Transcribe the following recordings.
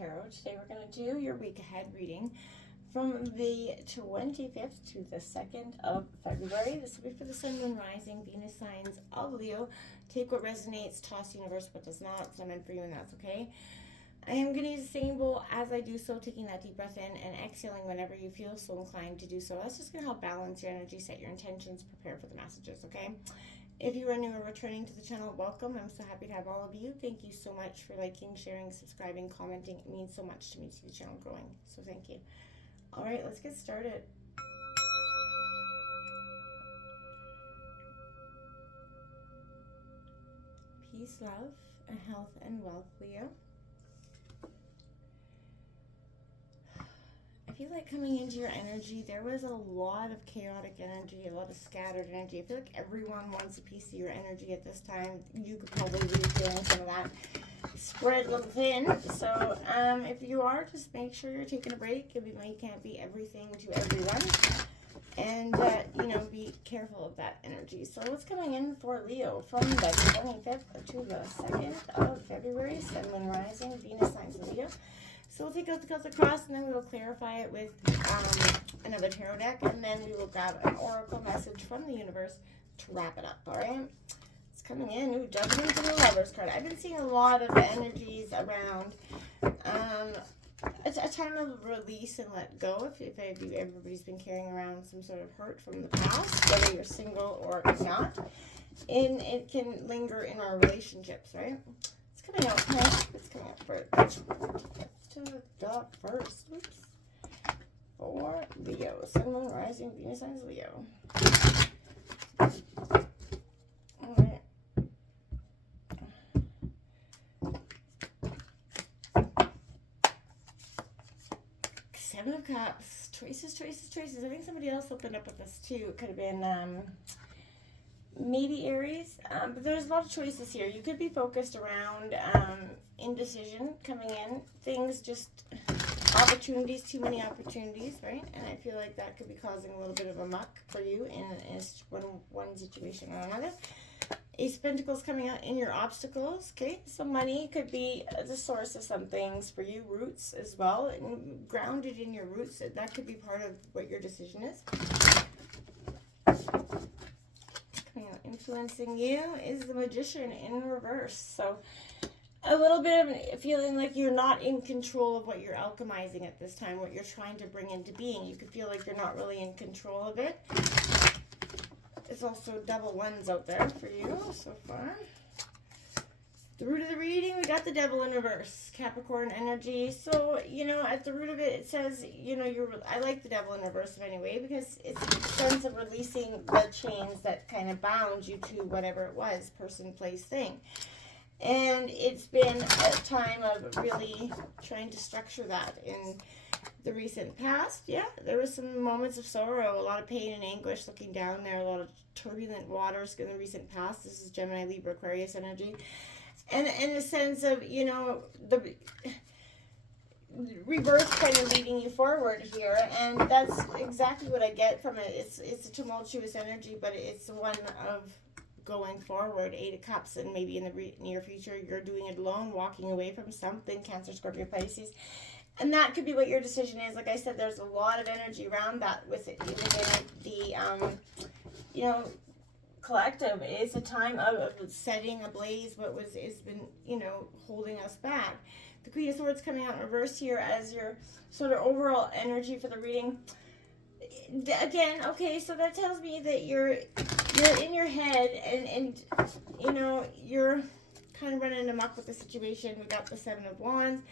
Tarot. Today we're going to do your week ahead reading from the 25th to the 2nd of February. This will be for the Sun, Moon, Rising, Venus signs of Leo. Take what resonates, toss the universe what does not. It's not meant for you and that's okay. I am going to use the singing bowl as I do so, taking that deep breath in and exhaling whenever you feel so inclined to do so. That's just going to help balance your energy, set your intentions, prepare for the messages, okay? If you are new or returning to the channel, welcome. I'm so happy to have all of you. Thank you so much for liking, sharing, subscribing, commenting. It means so much to me to see the channel growing. So thank you. All right, let's get started. Peace, love, and health and wealth, Leo. I feel like coming into your energy, there was a lot of chaotic energy, a lot of scattered energy. I feel like everyone wants a piece of your energy at this time. You could probably be feeling some of that spread a little thin. So if you are, just make sure you're taking a break. You can't be everything to everyone. And, be careful of that energy. So what's coming in for Leo from the 25th to the 2nd of February? Sun, Moon, Rising, Venus signs of Leo. So we'll take out the cards across, and then we will clarify it with another tarot deck, and then we will grab an oracle message from the universe to wrap it up, all right? It's coming in. Ooh, jumping into the Lovers card. I've been seeing a lot of energies around a time of release and let go. If everybody's been carrying around some sort of hurt from the past, whether you're single or not, and it can linger in our relationships, right? It's coming out. It's coming out first. To the top first. Oops. For Leo. Sun, Moon, Rising, Venus signs Leo. Alright. Seven of Cups. Choices, choices, choices. I think somebody else opened up with this too. It could have been maybe Aries. But there's a lot of choices here. You could be focused around indecision coming in, things just opportunities, too many opportunities, right? And I feel like that could be causing a little bit of a muck for you in one situation or another. Ace of Pentacles coming out in your obstacles, okay? So money could be the source of some things for you, roots as well, and grounded in your roots. That could be part of what your decision is. Coming out influencing you is the Magician in reverse. So a little bit of feeling like you're not in control of what you're alchemizing at this time, what you're trying to bring into being. You could feel like you're not really in control of it. There's also double ones out there for you so far. The root of the reading, we got the Devil in reverse, Capricorn energy. So, at the root of it, it says, I like the Devil in reverse anyway, because it's a sense of releasing the chains that kind of bound you to whatever it was, person, place, thing. And it's been a time of really trying to structure that in the recent past. Yeah, there was some moments of sorrow, a lot of pain and anguish looking down there, a lot of turbulent waters in the recent past. This is Gemini, Libra, Aquarius energy. And in a sense of, the rebirth kind of leading you forward here. And that's exactly what I get from it. It's a tumultuous energy, but it's one of going forward. 8 of Cups, and maybe in the near future you're doing it alone, walking away from something, Cancer, Scorpio, Pisces, and that could be what your decision is. Like I said, there's a lot of energy around that with it, even in the collective. It's a time of setting ablaze what has been holding us back. The Queen of Swords coming out in reverse here as your sort of overall energy for the reading. Again, okay, so that tells me that you're in your head and you're kind of running amok with the situation. We got the Seven of Wands.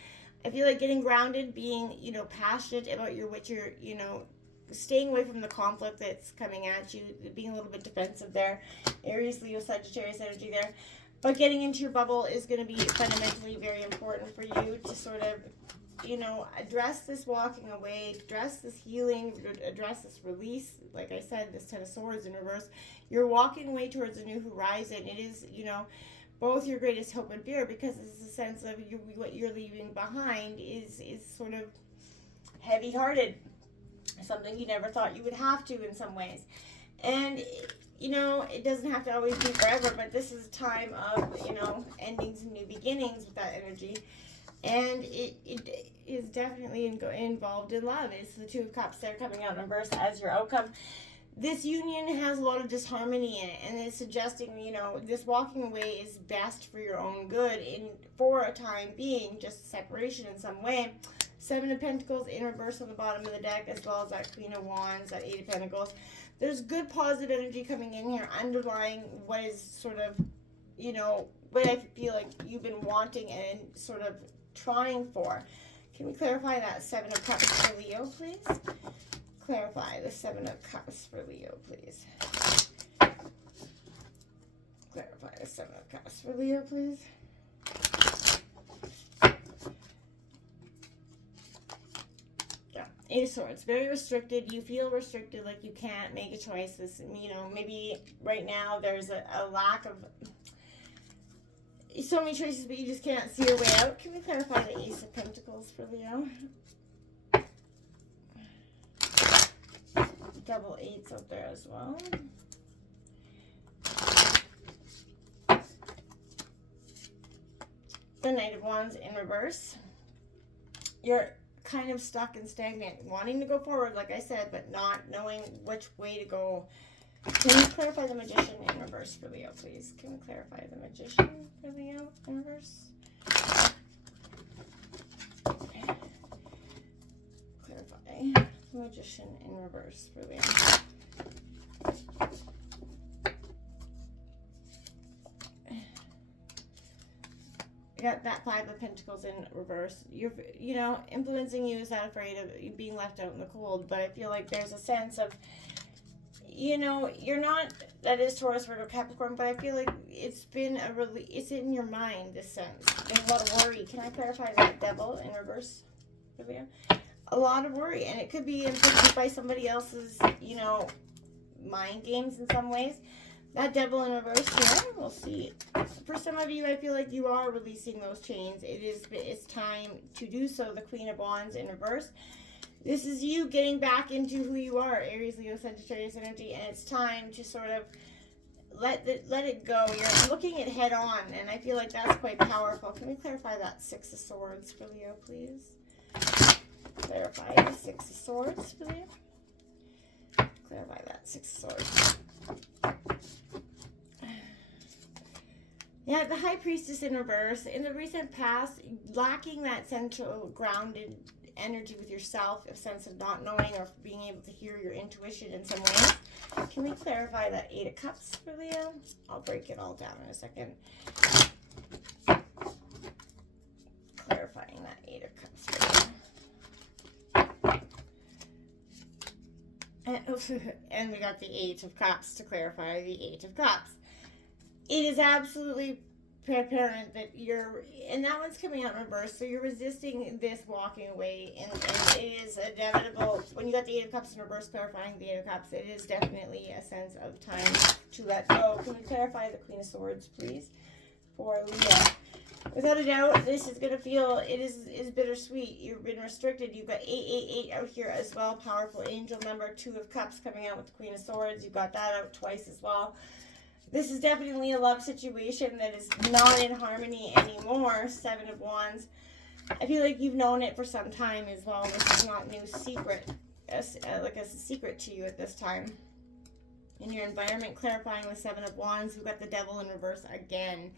I feel like getting grounded, being passionate about what you're staying away from the conflict that's coming at you, being a little bit defensive there. Aries, Leo, Sagittarius energy there. But getting into your bubble is going to be fundamentally very important for you to sort of address this walking away, address this healing, address this release. Like I said, this Ten of Swords in reverse. You're walking away towards a new horizon. It is, both your greatest hope and fear, because it's a sense of what you're leaving behind is sort of heavy-hearted. Something you never thought you would have to in some ways. And, it doesn't have to always be forever, but this is a time of, endings and new beginnings with that energy. And it is definitely involved in love. It's the Two of Cups that are coming out in reverse as your outcome. This union has a lot of disharmony in it, and it's suggesting, you know, this walking away is best for your own good for a time being, just separation in some way. Seven of Pentacles in reverse on the bottom of the deck, as well as that Queen of Wands, that Eight of Pentacles. There's good positive energy coming in here, underlying what is sort of, you know, what I feel like you've been wanting and sort of trying for. Can we clarify that Seven of Cups for Leo, please? Clarify the Seven of Cups for Leo, please. Clarify the Seven of Cups for Leo, please. Yeah, Eight of Swords. Very restricted. You feel restricted, like you can't make a choice. This, you know, maybe right now there's a lack of so many choices, but you just can't see your way out. Can we clarify the Ace of Pentacles for Leo? Double eights out there as well. The Knight of Wands in reverse. You're kind of stuck and stagnant, wanting to go forward, like I said, but not knowing which way to go. Can you clarify the Magician in reverse for Leo, please? Can we clarify the Magician for Leo in reverse? Clarify the Magician in reverse for Leo. You got that Five of Pentacles in reverse. You're, you know, influencing you is not afraid of you being left out in the cold, but I feel like there's a sense of, you know, you're not, that is Taurus, Virgo, Capricorn, but I feel like it's been it's in your mind, this sense. There's a lot of worry. Can I clarify that Devil in reverse? A lot of worry, and it could be inflicted by somebody else's, you know, mind games in some ways. That Devil in reverse here, we'll see. For some of you, I feel like you are releasing those chains. It's time to do so. The Queen of Wands in reverse. This is you getting back into who you are, Aries, Leo, Sagittarius energy, and it's time to sort of let it go. You're looking at head on, and I feel like that's quite powerful. Can we clarify that Six of Swords for Leo, please? Clarify the Six of Swords for Leo. Clarify that Six of Swords. Yeah, the High Priestess in reverse. In the recent past, lacking that central grounded energy with yourself, a sense of not knowing or being able to hear your intuition in some ways. Can we clarify that Eight of Cups for Leo? I'll break it all down in a second. Clarifying that Eight of Cups for Leo. And we got the Eight of Cups to clarify the Eight of Cups. It is absolutely apparent that you're, and that one's coming out in reverse, so you're resisting this walking away, and it is inevitable. When you got the Eight of Cups in reverse, clarifying the Eight of Cups, it is definitely a sense of time to let go. Can we clarify the Queen of Swords, please, for Leo? Without a doubt, this is going to feel, it is bittersweet. You've been restricted. You've got 888 out here as well, powerful angel number. Two of Cups coming out with the Queen of Swords. You've got that out twice as well. This is definitely a love situation that is not in harmony anymore. Seven of Wands. I feel like you've known it for some time as well. This is not new secret, like a secret to you at this time. In your environment, clarifying the Seven of Wands. We've got the Devil in reverse again.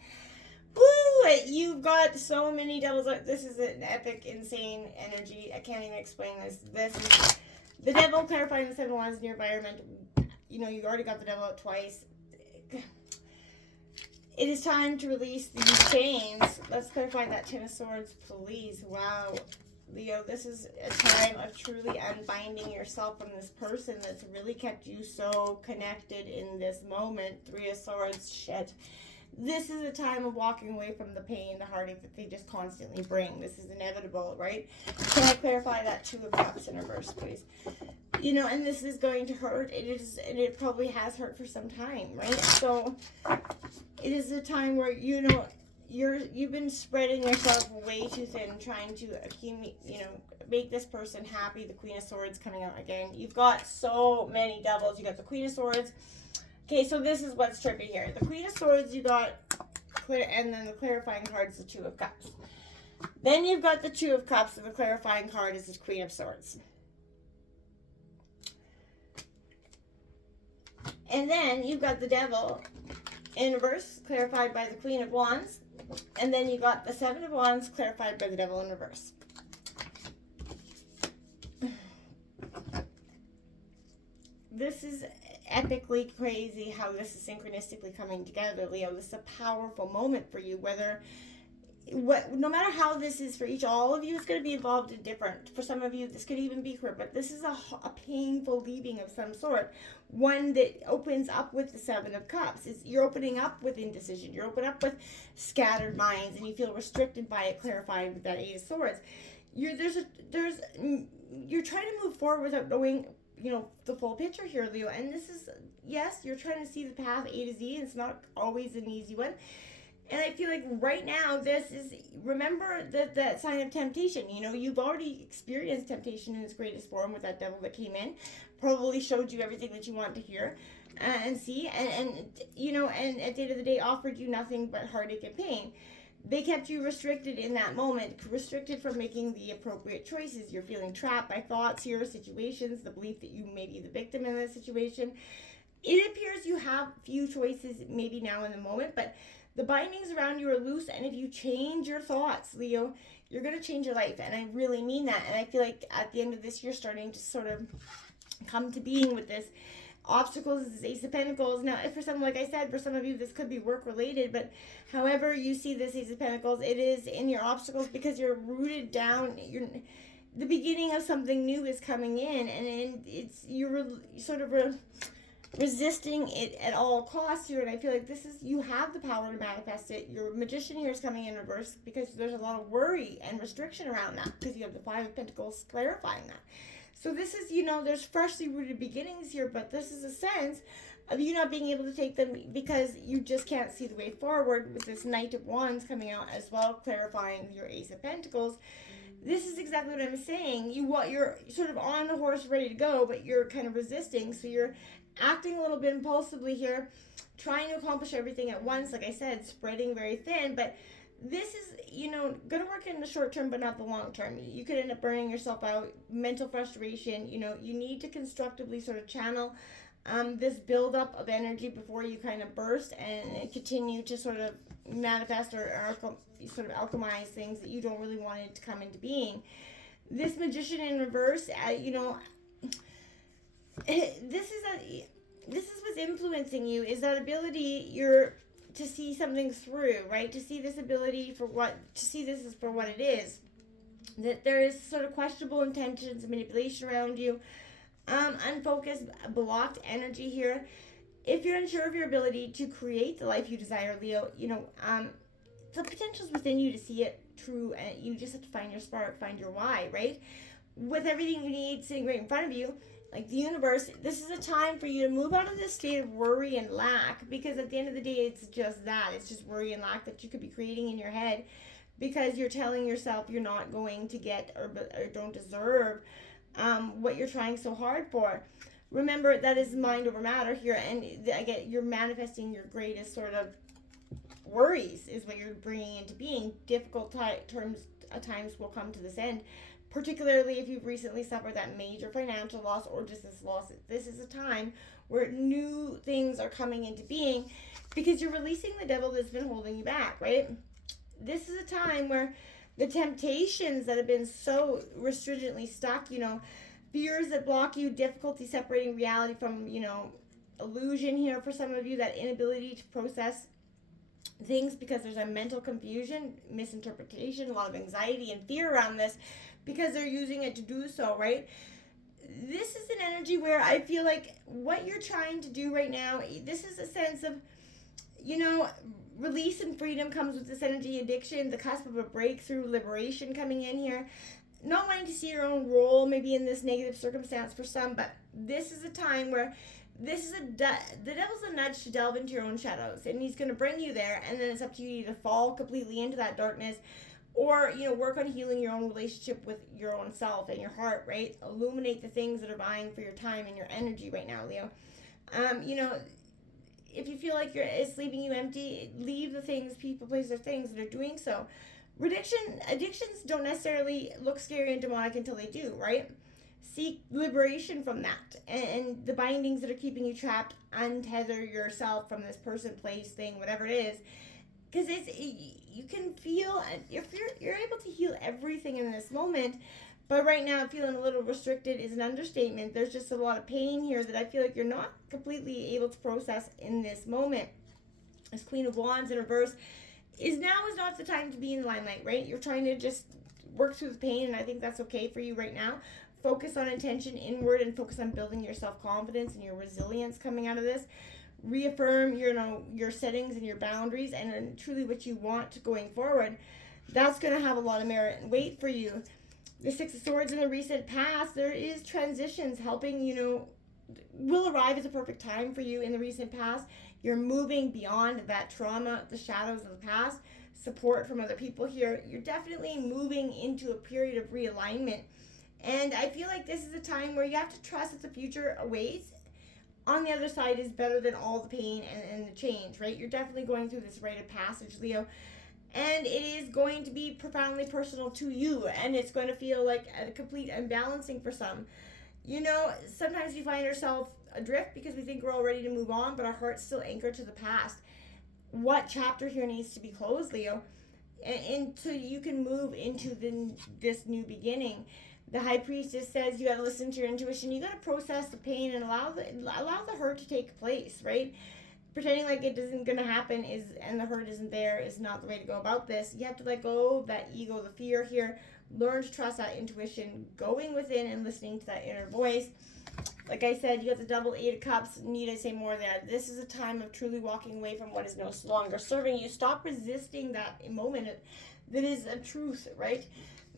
Woo! You've got so many devils. This is an epic, insane energy. I can't even explain this. This is the Devil clarifying the Seven of Wands in your environment. You know, you already got the Devil out twice. It is time to release these chains. Let's clarify that Ten of Swords, please. Wow. Leo, this is a time of truly unbinding yourself from this person that's really kept you so connected in this moment. Three of Swords, shit. This is a time of walking away from the pain, the heartache that they just constantly bring. This is inevitable, right? Can I clarify that Two of Cups in reverse, please? You know, and this is going to hurt. It is, and it probably has hurt for some time, right? So it is a time where, you know, you've been spreading yourself way too thin, trying to accumulate, you know, make this person happy. The Queen of Swords coming out again. You've got so many doubles. You got the Queen of Swords. Okay, so this is what's trippy here. The Queen of Swords, you got clear, and then the clarifying card is the Two of Cups. Then you've got the Two of Cups, and the clarifying card is the Queen of Swords. And then you've got the Devil in reverse, clarified by the Queen of Wands. And then you got the Seven of Wands, clarified by the Devil in reverse. This is epically crazy how this is synchronistically coming together, Leo. This is a powerful moment for you, no matter how this is for all of you, it's going to be involved in different. For some of you, this could even be clear, but this is a painful leaving of some sort. One that opens up with the Seven of Cups. You're opening up with indecision. You're opening up with scattered minds, and you feel restricted by it, clarified with that Eight of Swords. You're trying to move forward without knowing, the full picture here, Leo. And this is, yes, you're trying to see the path A to Z, and it's not always an easy one. And I feel like right now, remember that sign of temptation. You've already experienced temptation in its greatest form with that devil that came in, probably showed you everything that you want to hear and see, and at the end of the day, offered you nothing but heartache and pain. They kept you restricted in that moment, restricted from making the appropriate choices. You're feeling trapped by thoughts here, situations, the belief that you may be the victim in this situation. It appears you have few choices maybe now in the moment, but the bindings around you are loose, and if you change your thoughts, Leo, you're going to change your life, and I really mean that. And I feel like at the end of this, you're starting to sort of come to being with this. Obstacles is Ace of Pentacles. Now, for some, like I said, for some of you, this could be work-related, but however you see this Ace of Pentacles, it is in your obstacles because you're rooted down. The beginning of something new is coming in, and you're sort of resisting it at all costs here, and I feel like you have the power to manifest it. Your Magician here is coming in reverse because there's a lot of worry and restriction around that because you have the Five of Pentacles clarifying that. So this is, there's freshly rooted beginnings here, but this is a sense of you not being able to take them because you just can't see the way forward with this Knight of Wands coming out as well, clarifying your Ace of Pentacles. This is exactly what I'm saying. You're sort of on the horse ready to go, but you're kind of resisting, so you're acting a little bit impulsively here, trying to accomplish everything at once, like I said, spreading very thin, but this is, going to work in the short term, but not the long term. You could end up burning yourself out, mental frustration. You need to constructively sort of channel this buildup of energy before you kind of burst and continue to sort of manifest or sort of alchemize things that you don't really want it to come into being. This Magician in reverse, this is what's influencing you, is that ability to see something through, right? To see this ability to see this as for what it is. That there is sort of questionable intentions, manipulation around you, unfocused, blocked energy here. If you're unsure of your ability to create the life you desire, Leo, the potential's within you to see it true, and you just have to find your spark, find your why, right? With everything you need sitting right in front of you, like the universe, this is a time for you to move out of this state of worry and lack, because at the end of the day, it's just that. It's just worry and lack that you could be creating in your head because you're telling yourself you're not going to get or don't deserve what you're trying so hard for. Remember, that is mind over matter here, and you're manifesting your greatest sort of worries is what you're bringing into being. Difficult times will come to this end. Particularly if you've recently suffered that major financial loss or just this loss. This is a time where new things are coming into being because you're releasing the devil that's been holding you back, right? This is a time where the temptations that have been so restringently stuck, fears that block you, difficulty separating reality from, illusion here for some of you, that inability to process things because there's a mental confusion, misinterpretation, a lot of anxiety and fear around this, because they're using it to do so, right? This is an energy where I feel like what you're trying to do right now, this is a sense of, release and freedom comes with this energy. Addiction, the cusp of a breakthrough, liberation coming in here. Not wanting to see your own role maybe in this negative circumstance for some, but this is a time where the devil's a nudge to delve into your own shadows, and he's going to bring you there, and then it's up to you to fall completely into that darkness, or work on healing your own relationship with your own self and your heart, right? Illuminate the things that are vying for your time and your energy right now, Leo. If you feel like it's leaving you empty, leave the things, people, places, or things that are doing so. Addictions don't necessarily look scary and demonic until they do, right? Seek liberation from that and the bindings that are keeping you trapped. Untether yourself from this person, place, thing, whatever it is, because you can feel, if you're able to heal everything in this moment. But right now, feeling a little restricted is an understatement. There's just a lot of pain here that I feel like you're not completely able to process in this moment. This Queen of Wands in reverse is not the time to be in the limelight, right? You're trying to just work through the pain, and I think that's okay for you right now. Focus on intention inward and focus on building your self-confidence and your resilience coming out of this. Reaffirm your settings and your boundaries and truly what you want going forward. That's going to have a lot of merit and weight for you. The Six of Swords in the recent past, there is transitions helping, will arrive at the perfect time for you in the recent past. You're moving beyond that trauma, the shadows of the past, support from other people here. You're definitely moving into a period of realignment. And I feel like this is a time where you have to trust that the future awaits. On the other side is better than all the pain and the change, right? You're definitely going through this rite of passage, Leo. And it is going to be profoundly personal to you. And it's going to feel like a complete unbalancing for some. Sometimes you find yourself adrift because we think we're all ready to move on, but our heart's still anchored to the past. What chapter here needs to be closed, Leo? And so you can move into this new beginning. The High Priestess says you got to listen to your intuition. You got to process the pain and allow the hurt to take place, right? Pretending like it isn't going to happen and the hurt isn't there is not the way to go about this. You have to let go of that ego, the fear here. Learn to trust that intuition, going within and listening to that inner voice. Like I said, you got the double Eight of Cups. Need I say more there? This is a time of truly walking away from what is no longer serving you. Stop resisting that moment that is a truth, right?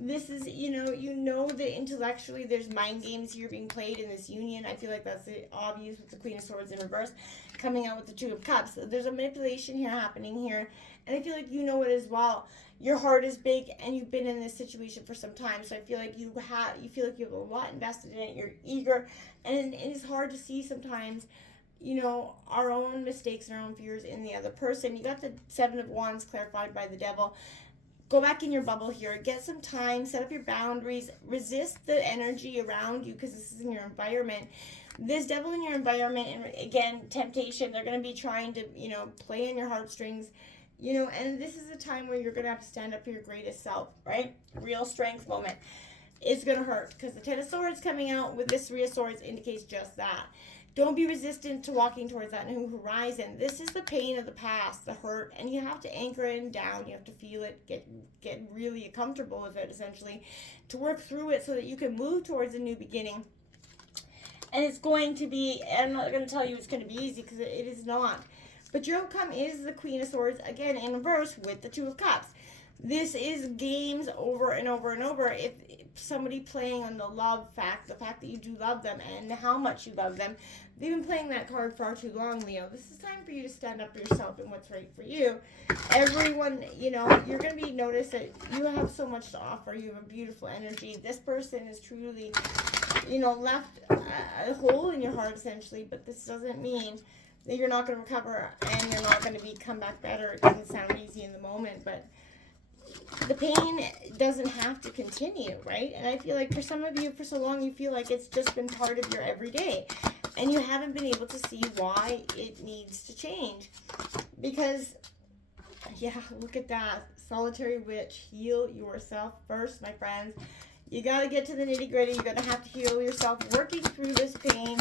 This is, that intellectually there's mind games here being played in this union. I feel like that's obvious with the Queen of Swords in reverse coming out with the Two of Cups. There's a manipulation here happening here. And I feel like you know it as well. Your heart is big and you've been in this situation for some time. So I feel like you feel like you have a lot invested in it. You're eager. And it's hard to see sometimes, our own mistakes and our own fears in the other person. You got the Seven of Wands clarified by the Devil. Go back in your bubble here. Get some time. Set up your boundaries. Resist the energy around you because this is in your environment. This devil in your environment, and again, temptation, they're going to be trying to, play in your heartstrings, and this is a time where you're going to have to stand up for your greatest self, right? Real strength moment. It's going to hurt because the Ten of Swords coming out with this Three of Swords indicates just that. Don't be resistant to walking towards that new horizon. This is the pain of the past, the hurt, and you have to anchor it down. You have to feel it, get really comfortable with it, essentially, to work through it so that you can move towards a new beginning. And it's going to be, I'm not going to tell you it's going to be easy because it is not. But your outcome is the Queen of Swords, again, in reverse with the Two of Cups. This is games over and over and over. If somebody playing on the love fact, the fact that you do love them and how much you love them, they've been playing that card far too long, Leo. This is time for you to stand up for yourself and what's right for you. Everyone, you're going to be noticed that you have so much to offer. You have a beautiful energy. This person is truly, left a hole in your heart, essentially, but this doesn't mean that you're not going to recover and you're not going to come back better. It doesn't sound easy in the moment, but the pain doesn't have to continue, right? And I feel like for some of you, for so long, you feel like it's just been part of your everyday. And you haven't been able to see why it needs to change. Because, yeah, look at that. Solitary Witch. Heal yourself first, my friends. You got to get to the nitty-gritty. You're going to have to heal yourself. Working through this pain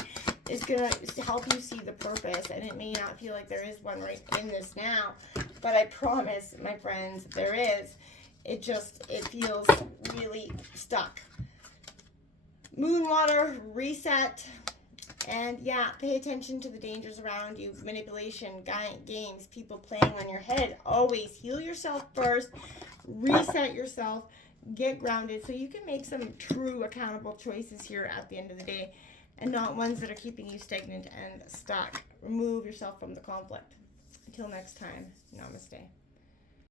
is going to help you see the purpose. And it may not feel like there is one right in this now. But I promise, my friends, there is. It feels really stuck. Moon water, reset. And yeah, pay attention to the dangers around you. Manipulation, games, people playing on your head. Always heal yourself first. Reset yourself. Get grounded so you can make some true accountable choices here at the end of the day. And not ones that are keeping you stagnant and stuck. Remove yourself from the conflict. Until next time, namaste.